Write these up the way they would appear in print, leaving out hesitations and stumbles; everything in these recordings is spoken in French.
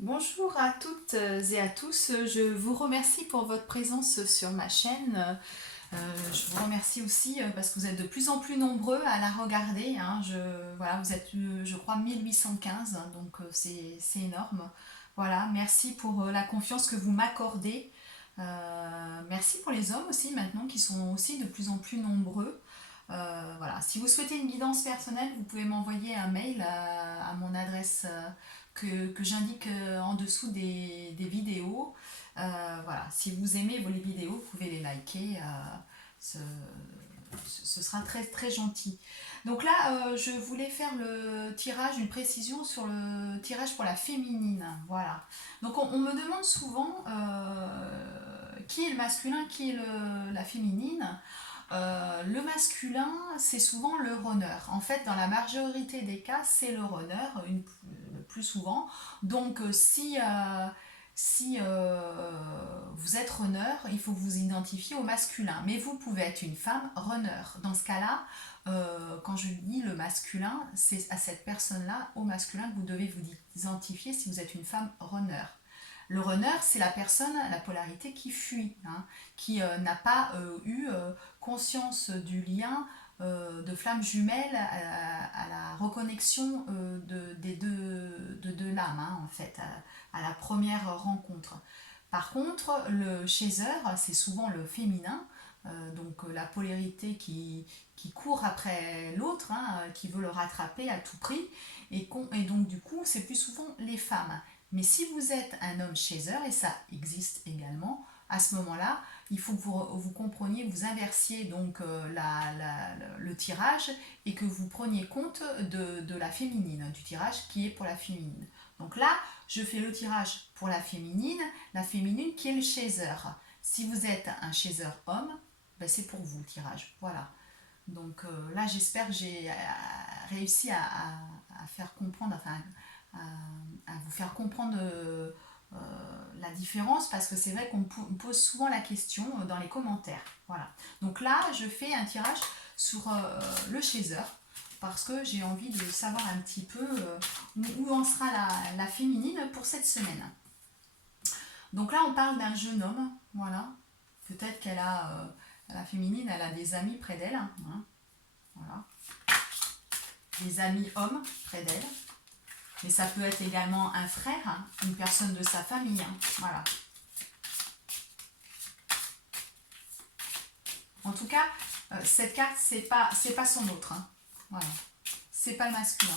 Bonjour à toutes et à tous, je vous remercie pour votre présence sur ma chaîne. Je vous remercie aussi parce que vous êtes de plus en plus nombreux à la regarder, hein. Voilà, vous êtes, je crois, 1815, donc c'est énorme. Voilà, merci pour la confiance que vous m'accordez. Merci pour les hommes aussi maintenant qui sont aussi de plus en plus nombreux. Voilà. Si vous souhaitez une guidance personnelle, vous pouvez m'envoyer un mail à mon adresse que j'indique en dessous des vidéos. Voilà. Si vous aimez les vidéos, vous pouvez les liker. Ce, ce sera très très gentil. Donc là, je voulais faire le tirage, une précision sur le tirage pour la féminine. Voilà. Donc on me demande souvent qui est le masculin, qui est la féminine. Le masculin, c'est souvent le runner. En fait, dans la majorité des cas, c'est le runner, le plus souvent. Donc, si vous êtes runner, il faut vous identifier au masculin. Mais vous pouvez être une femme runner. Dans ce cas-là, quand je dis le masculin, c'est à cette personne-là, au masculin, que vous devez vous identifier si vous êtes une femme runner. Le runner, c'est la personne, la polarité qui fuit, hein, qui n'a pas eu conscience du lien de flammes jumelles à la reconnexion de deux lames, hein, en fait, à la première rencontre. Par contre, le chaser, c'est souvent le féminin, donc la polarité qui court après l'autre, hein, qui veut le rattraper à tout prix, et donc du coup, c'est plus souvent les femmes. Mais si vous êtes un homme chaser, et ça existe également, à ce moment-là, il faut que vous compreniez, vous inversiez donc le tirage et que vous preniez compte de la féminine, du tirage qui est pour la féminine. Donc là, je fais le tirage pour la féminine qui est le chaser. Si vous êtes un chaser homme, ben c'est pour vous le tirage. Voilà. Donc là, j'espère que j'ai réussi à faire comprendre, enfin, à vous faire comprendre la différence parce que c'est vrai qu'on me pose souvent la question dans les commentaires. Voilà. Donc là, je fais un tirage sur le chaser parce que j'ai envie de savoir un petit peu où en sera la féminine pour cette semaine. Donc là, on parle d'un jeune homme, voilà. Peut-être qu'elle a, la féminine, elle a des amis près d'elle, hein, voilà. Des amis hommes près d'elle. Mais ça peut être également un frère, hein, une personne de sa famille, hein, voilà. En tout cas, cette carte, c'est pas son autre, hein, voilà. C'est pas le masculin.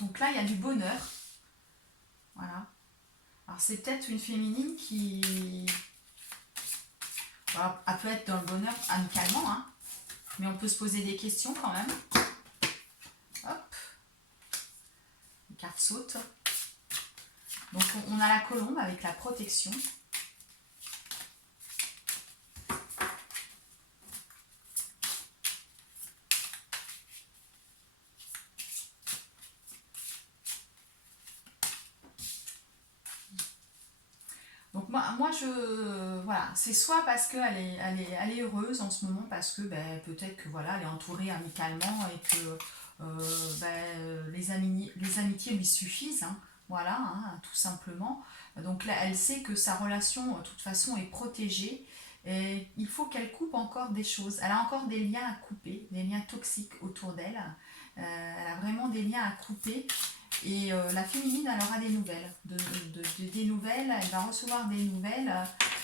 Donc là, il y a du bonheur, voilà. Alors c'est peut-être une féminine qui, voilà, elle peut être dans le bonheur amicalement, hein, mais on peut se poser des questions quand même. Hop, les cartes sautent. Donc on a la colombe avec la protection. Donc voilà, c'est soit parce qu'elle est heureuse en ce moment, parce que ben, peut-être que voilà, elle est entourée amicalement et que les amitiés lui suffisent, hein, voilà, hein, tout simplement. Donc là, elle sait que sa relation, de toute façon, est protégée et il faut qu'elle coupe encore des choses. Elle a encore des liens à couper, des liens toxiques autour d'elle. Elle a vraiment des liens à couper et la féminine, elle aura des nouvelles. Des nouvelles, elle va recevoir des nouvelles,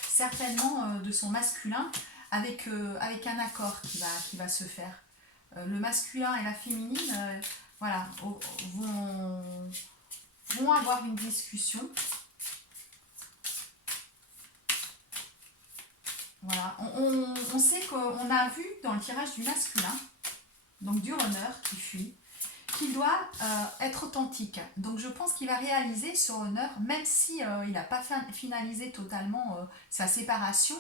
certainement de son masculin, avec un accord qui va se faire. Le masculin et la féminine, voilà, vont avoir une discussion. Voilà. On sait qu'on a vu dans le tirage du masculin, donc du runner qui fuit, qu'il doit être authentique. Donc je pense qu'il va réaliser ce honneur, même si il n'a pas finalisé totalement sa séparation.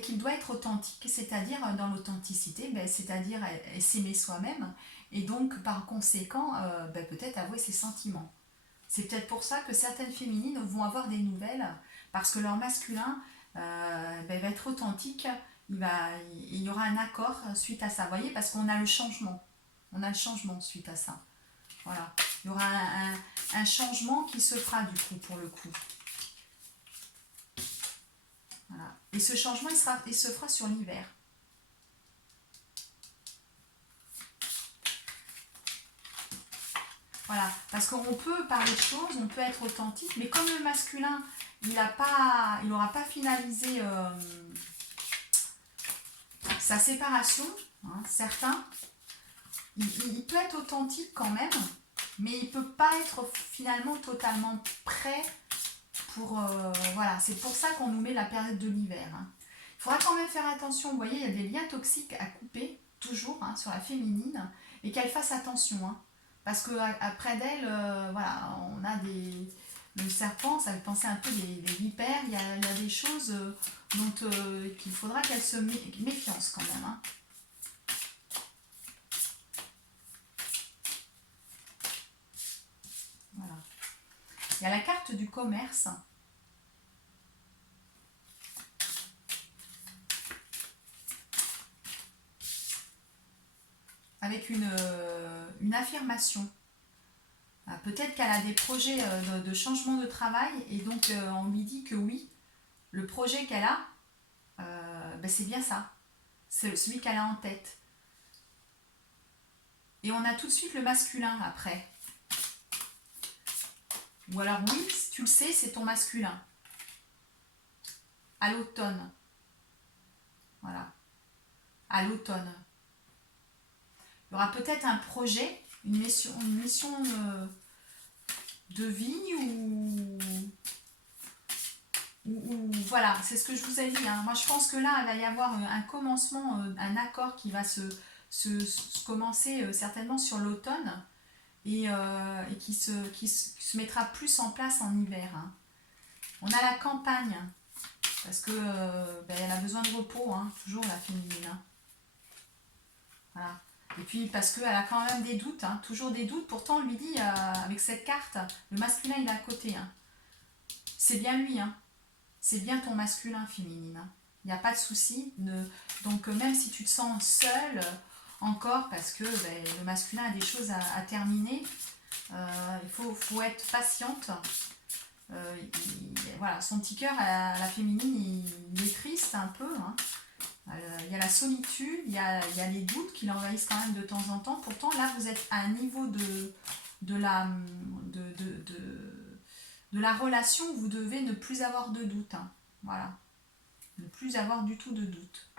qu'il doit être authentique, c'est-à-dire dans l'authenticité, c'est-à-dire s'aimer soi-même, et donc par conséquent, peut-être avouer ses sentiments. C'est peut-être pour ça que certaines féminines vont avoir des nouvelles, parce que leur masculin va être authentique, il y aura un accord suite à ça, vous voyez, parce qu'on a le changement. On a le changement suite à ça. Voilà. Il y aura un changement qui se fera du coup, pour le coup. Voilà. Et ce changement, il se fera sur l'hiver. Voilà. Parce qu'on peut parler de choses, on peut être authentique, mais comme le masculin, il n'aura pas finalisé sa séparation, hein, certains, il peut être authentique quand même, mais il ne peut pas être finalement totalement prêt pour... voilà, c'est pour ça qu'on nous met la période de l'hiver. Hein. Il faudra quand même faire attention, vous voyez, il y a des liens toxiques à couper, toujours, hein, sur la féminine, et qu'elle fasse attention. Hein, parce qu'après d'elle, voilà, on a des... Le serpent, ça fait penser un peu des vipères, il y a des choses dont qu'il faudra qu'elle se méfiance quand même. Hein. Voilà. Il y a la carte du commerce. Avec une affirmation. Peut-être qu'elle a des projets de changement de travail et donc on lui dit que oui, le projet qu'elle a, c'est bien ça. C'est celui qu'elle a en tête. Et on a tout de suite le masculin après. Ou alors oui, tu le sais, c'est ton masculin. À l'automne. Voilà. À l'automne. Il y aura peut-être un projet, une mission de vie ou voilà, c'est ce que je vous ai dit. Hein. Moi, je pense que là, il va y avoir un commencement, un accord qui va se commencer certainement sur l'automne et qui se mettra plus en place en hiver. Hein. On a la campagne, parce que elle a besoin de repos, hein, toujours la féminine. Hein. Voilà. Et puis parce qu'elle a quand même des doutes, hein, toujours des doutes. Pourtant, on lui dit, avec cette carte, le masculin, il est à côté. Hein. C'est bien lui, hein. C'est bien ton masculin, féminine. Hein. Il n'y a pas de souci. Donc, même si tu te sens seule, encore, parce que le masculin a des choses à terminer, il faut être patiente. Voilà, son petit cœur, à la féminine, il est triste un peu. Hein. Il y a la solitude, il y a les doutes qui l'envahissent quand même de temps en temps. Pourtant, là, vous êtes à un niveau de la relation où vous devez ne plus avoir de doute. Hein. Voilà. Ne plus avoir du tout de doute.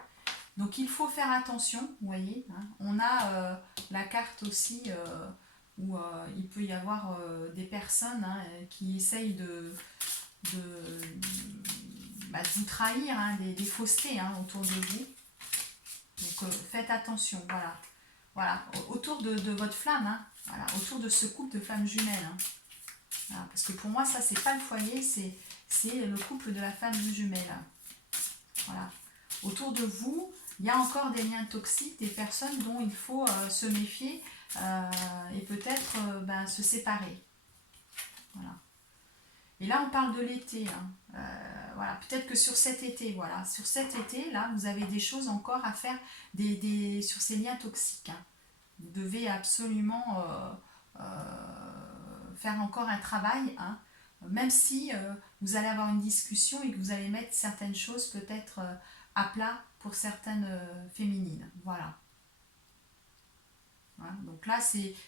Donc, il faut faire attention, vous voyez. Hein. On a la carte aussi où il peut y avoir des personnes qui essayent de vous trahir, hein, des faussetés hein, autour de vous. Donc faites attention, voilà. Voilà, autour de votre flamme, hein, voilà, autour de ce couple de flammes jumelles. Hein. Voilà, parce que pour moi, ça, c'est pas le foyer, c'est le couple de la flamme jumelle. Hein. Voilà. Autour de vous, il y a encore des liens toxiques, des personnes dont il faut se méfier et peut-être se séparer. Voilà. Et là, on parle de l'été. Hein. Voilà. Peut-être que sur cet été, voilà, sur cet été, là, vous avez des choses encore à faire sur ces liens toxiques. Hein. Vous devez absolument faire encore un travail, hein, même si vous allez avoir une discussion et que vous allez mettre certaines choses peut-être à plat pour certaines féminines. Voilà. Voilà. Donc là,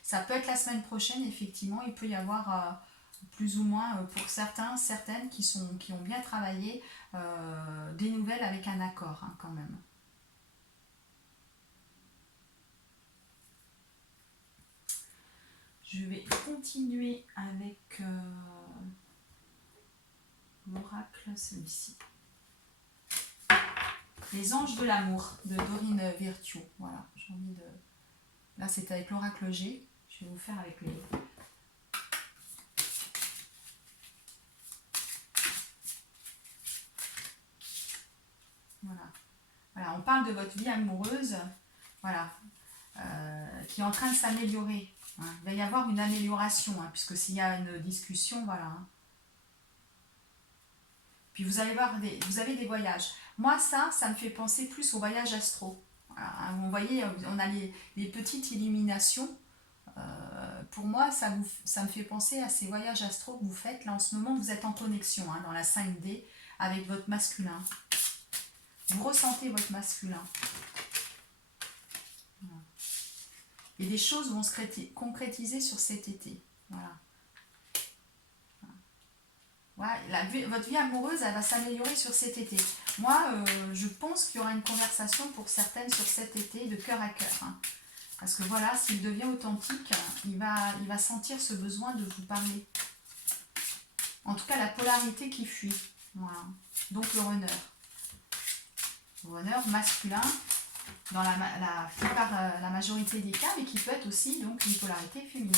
ça peut être la semaine prochaine, effectivement, il peut y avoir... plus ou moins pour certaines qui ont bien travaillé, des nouvelles avec un accord hein, quand même. Je vais continuer avec l'oracle, celui-ci. Les anges de l'amour de Dorine Virtue. Voilà, j'ai envie de... Là, c'est avec l'oracle G. Je vais vous faire avec les... on parle de votre vie amoureuse, voilà, qui est en train de s'améliorer. Hein. Il va y avoir une amélioration, hein, puisque s'il y a une discussion, voilà. Hein. Puis vous allez voir, vous avez des voyages. Moi, ça me fait penser plus au voyage astro. Voilà, hein. Vous voyez, on a les petites illuminations. Pour moi, ça me fait penser à ces voyages astro que vous faites. Là, en ce moment, vous êtes en connexion, hein, dans la 5D avec votre masculin. Vous ressentez votre masculin. Voilà. Et des choses vont se concrétiser sur cet été. Voilà. Voilà. Votre vie amoureuse, elle va s'améliorer sur cet été. Moi, je pense qu'il y aura une conversation pour certaines sur cet été de cœur à cœur. Hein. Parce que voilà, s'il devient authentique, il va sentir ce besoin de vous parler. En tout cas, la polarité qui fuit. Voilà. Donc le runner. Le runner masculin, dans la majorité des cas, mais qui peut être aussi donc une polarité féminine.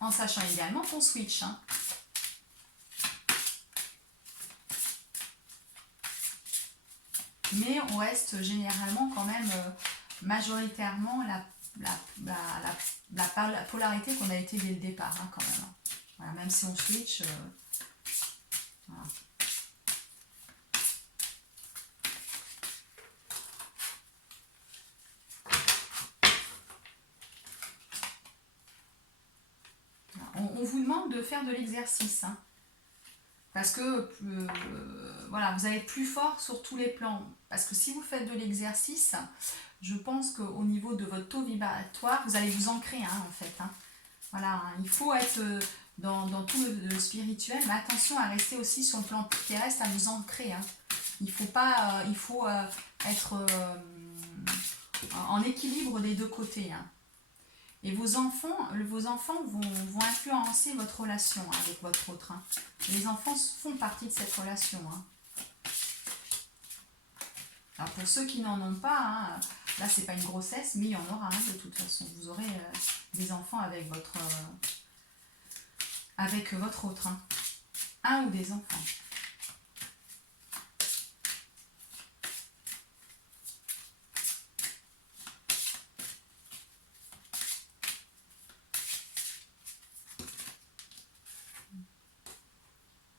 En sachant également qu'on switch. Hein. Mais on reste généralement quand même majoritairement la polarité qu'on a été dès le départ, hein, quand même. Hein. Voilà, même si on switch. Voilà. On vous demande de faire de l'exercice. Hein. Parce que voilà, vous allez être plus fort sur tous les plans. Parce que si vous faites de l'exercice, je pense qu'au niveau de votre taux vibratoire, vous allez vous ancrer, hein, en fait. Hein. Voilà, hein, il faut être dans tout le spirituel, mais attention à rester aussi sur le plan terrestre, à vous ancrer. Hein. Il faut pas, il faut être en équilibre des deux côtés. Hein. Et vos enfants vont influencer votre relation, hein, avec votre autre. Hein. Les enfants font partie de cette relation. Hein. Alors pour ceux qui n'en ont pas, hein, là c'est pas une grossesse, mais il y en aura, hein, de toute façon. Vous aurez des enfants avec votre autre. Hein. Un ou des enfants.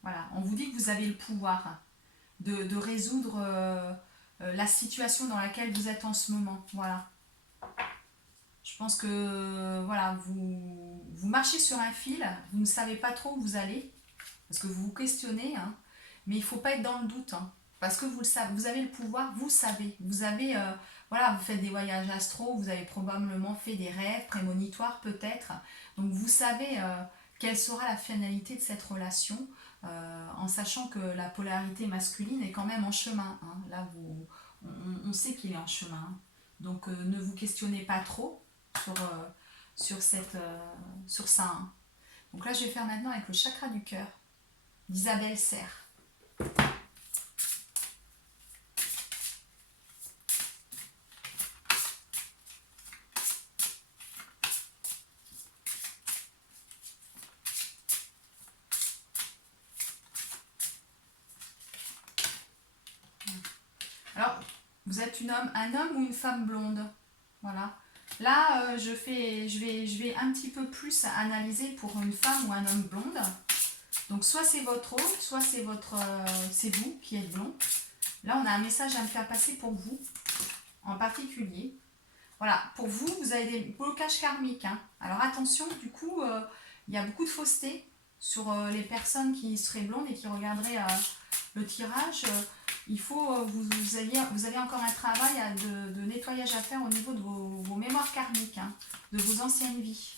Voilà, on vous dit que vous avez le pouvoir de résoudre la situation dans laquelle vous êtes en ce moment. Voilà. Je pense que voilà, vous marchez sur un fil, vous ne savez pas trop où vous allez, parce que vous vous questionnez, hein, mais il ne faut pas être dans le doute, hein, parce que vous le savez, vous avez le pouvoir, vous savez. Vous avez, voilà, vous faites des voyages astro, vous avez probablement fait des rêves prémonitoires peut-être, donc vous savez quelle sera la finalité de cette relation. En sachant que la polarité masculine est quand même en chemin. Hein. Là, on sait qu'il est en chemin. Hein. Donc, ne vous questionnez pas trop sur ça. Hein. Donc là, je vais faire maintenant avec le chakra du cœur d'Isabelle Serre. Alors, vous êtes un homme ou une femme blonde. Voilà. Là, je vais un petit peu plus analyser pour une femme ou un homme blonde. Donc, soit c'est votre rôle, soit c'est vous qui êtes blond. Là, on a un message à me faire passer pour vous, en particulier. Voilà, pour vous, vous avez des blocages karmiques. Hein. Alors, attention, du coup, il y a beaucoup de fausseté sur les personnes qui seraient blondes et qui regarderaient le tirage. Il faut, vous avez encore un travail de nettoyage à faire au niveau de vos mémoires karmiques, hein, de vos anciennes vies.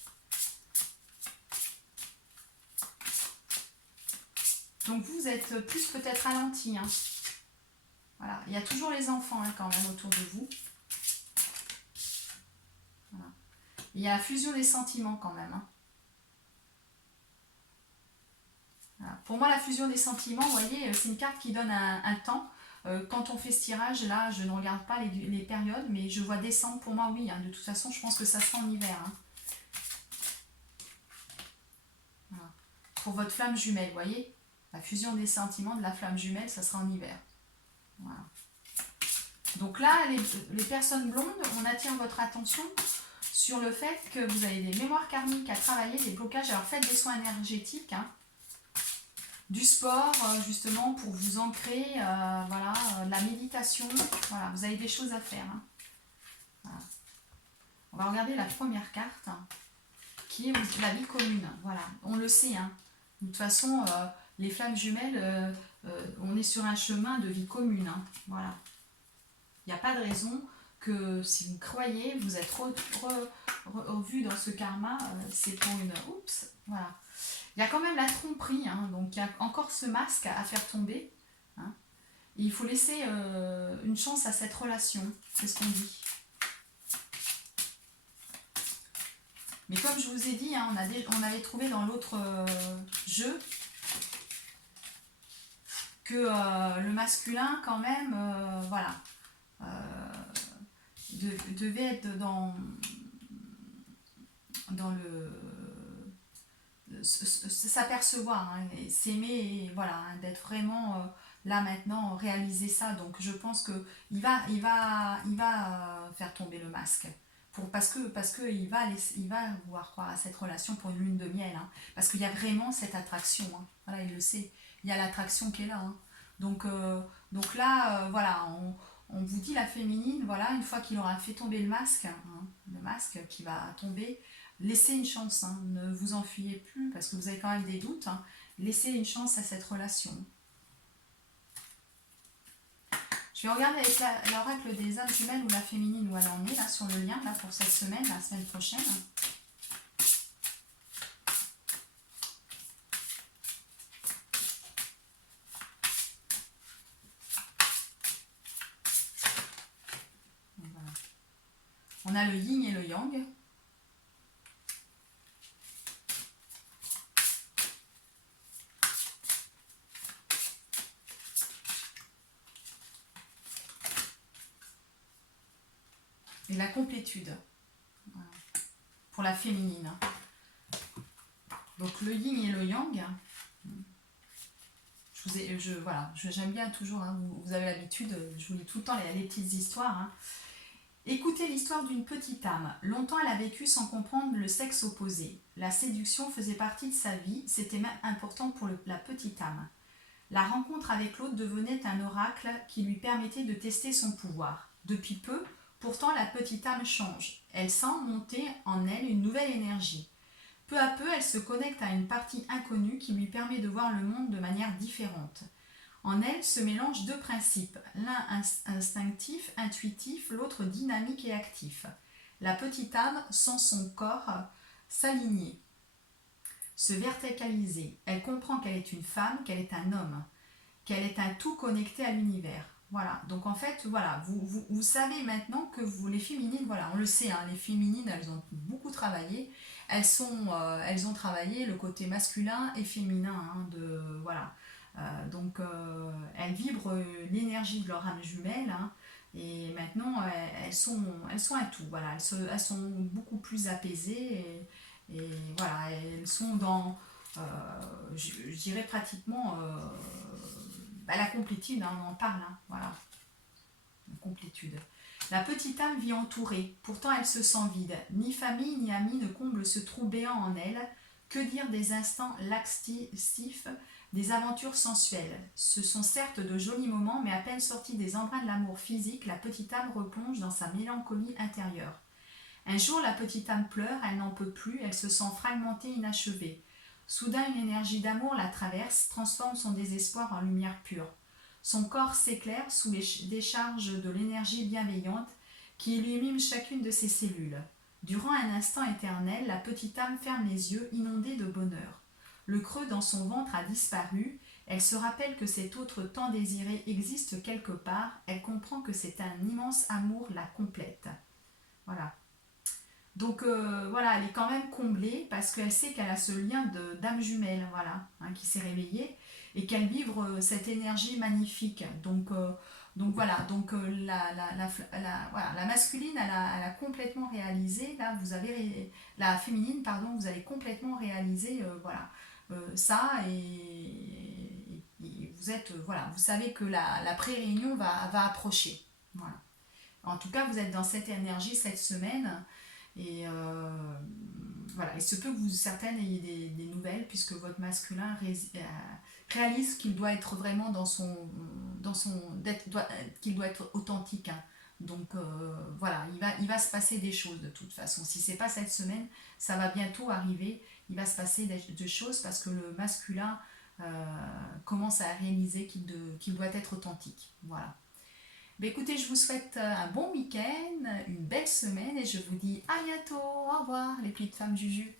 Donc vous êtes plus peut-être ralenti. Hein. Voilà. Il y a toujours les enfants, hein, quand même autour de vous. Voilà. Il y a la fusion des sentiments quand même. Hein. Voilà. Pour moi, la fusion des sentiments, vous voyez, c'est une carte qui donne un temps. Quand on fait ce tirage, là, je ne regarde pas les périodes, mais je vois décembre. Pour moi, oui. Hein. De toute façon, je pense que ça sera en hiver. Hein. Voilà. Pour votre flamme jumelle, vous voyez. La fusion des sentiments de la flamme jumelle, ça sera en hiver. Voilà. Donc là, les personnes blondes, on attire votre attention sur le fait que vous avez des mémoires karmiques à travailler, des blocages. Alors faites des soins énergétiques, hein, du sport justement pour vous ancrer, voilà, de la méditation. Voilà, vous avez des choses à faire. Hein. Voilà. On va regarder la première carte, hein, qui est la vie commune. Voilà, on le sait. Hein. De toute façon, les flammes jumelles, on est sur un chemin de vie commune. Hein. Voilà. Il n'y a pas de raison que si vous croyez, vous êtes revu dans ce karma, c'est pour une... Oups, voilà. Il y a quand même la tromperie, hein, donc il y a encore ce masque à faire tomber. Hein, et il faut laisser une chance à cette relation, c'est ce qu'on dit. Mais comme je vous ai dit, hein, on avait trouvé dans l'autre jeu que le masculin, quand même, voilà, devait être dans le s'apercevoir, hein, et s'aimer, et voilà, hein, d'être vraiment là maintenant, réaliser ça. Donc je pense que il va faire tomber le masque. Parce que il va vouloir croire à cette relation pour une lune de miel, hein, parce qu'il y a vraiment cette attraction, hein, voilà, il le sait, il y a l'attraction qui est là, hein. Donc là, voilà, on vous dit la féminine, voilà, une fois qu'il aura fait tomber le masque qui va tomber, laissez une chance, hein, ne vous enfuyez plus parce que vous avez quand même des doutes, hein, laissez une chance à cette relation. Je vais regarder avec l'oracle des âmes jumelles ou la féminine où elle en est là sur le lien là pour cette semaine, la semaine prochaine. Voilà. On a le yin et le yang. Et la complétude, voilà, pour la féminine. Donc le yin et le yang, j'aime bien toujours, hein, vous avez l'habitude, je vous lis tout le temps les petites histoires. Hein. Écoutez l'histoire d'une petite âme. Longtemps elle a vécu sans comprendre le sexe opposé. La séduction faisait partie de sa vie, c'était même important pour la petite âme. La rencontre avec l'autre devenait un oracle qui lui permettait de tester son pouvoir. Depuis peu, pourtant la petite âme change. Elle sent monter en elle une nouvelle énergie. Peu à peu, elle se connecte à une partie inconnue qui lui permet de voir le monde de manière différente. En elle se mélangent deux principes, l'un instinctif, intuitif, l'autre dynamique et actif. La petite âme sent son corps s'aligner, se verticaliser. Elle comprend qu'elle est une femme, qu'elle est un homme, qu'elle est un tout connecté à l'univers. Voilà, donc en fait, voilà, vous savez maintenant que vous, les féminines, voilà, on le sait, hein, les féminines, elles ont beaucoup travaillé, elles ont travaillé le côté masculin et féminin, hein, voilà. Elles vibrent l'énergie de leur âme jumelle, hein, et maintenant elles sont un tout, voilà, elles sont beaucoup plus apaisées, et voilà, elles sont dans, je dirais pratiquement, la complétude, hein, on en parle, hein, voilà, la complétude. La petite âme vit entourée, pourtant elle se sent vide. Ni famille ni amis ne comblent ce trou béant en elle. Que dire des instants laxatifs, des aventures sensuelles? Ce sont certes de jolis moments, mais à peine sortis des embruns de l'amour physique, la petite âme replonge dans sa mélancolie intérieure. Un jour, la petite âme pleure, elle n'en peut plus, elle se sent fragmentée, inachevée. Soudain, une énergie d'amour la traverse, transforme son désespoir en lumière pure. Son corps s'éclaire sous les décharges de l'énergie bienveillante qui illumine chacune de ses cellules. Durant un instant éternel, la petite âme ferme les yeux, inondée de bonheur. Le creux dans son ventre a disparu, elle se rappelle que cet autre tant désiré existe quelque part, elle comprend que c'est un immense amour la complète. Voilà. Donc voilà, elle est quand même comblée parce qu'elle sait qu'elle a ce lien d'âme jumelle, voilà, hein, qui s'est réveillé et qu'elle vibre cette énergie magnifique. Donc voilà, voilà, la masculine, elle a complètement réalisé, là vous avez, la féminine, pardon, vous allez complètement réaliser, voilà, ça, et vous êtes, voilà, vous savez que la pré-réunion va approcher. Voilà. En tout cas, vous êtes dans cette énergie cette semaine. Et voilà, il se peut que vous, certaines, ayez des nouvelles, puisque votre masculin réalise qu'il doit être vraiment qu'il doit être authentique, hein. Donc voilà, il va se passer des choses de toute façon. Si c'est pas cette semaine, ça va bientôt arriver. Il va se passer des choses parce que le masculin commence à réaliser qu'il doit être authentique. Voilà. Ben écoutez, je vous souhaite un bon week-end, une belle semaine et je vous dis à bientôt. Au revoir les petites femmes Juju.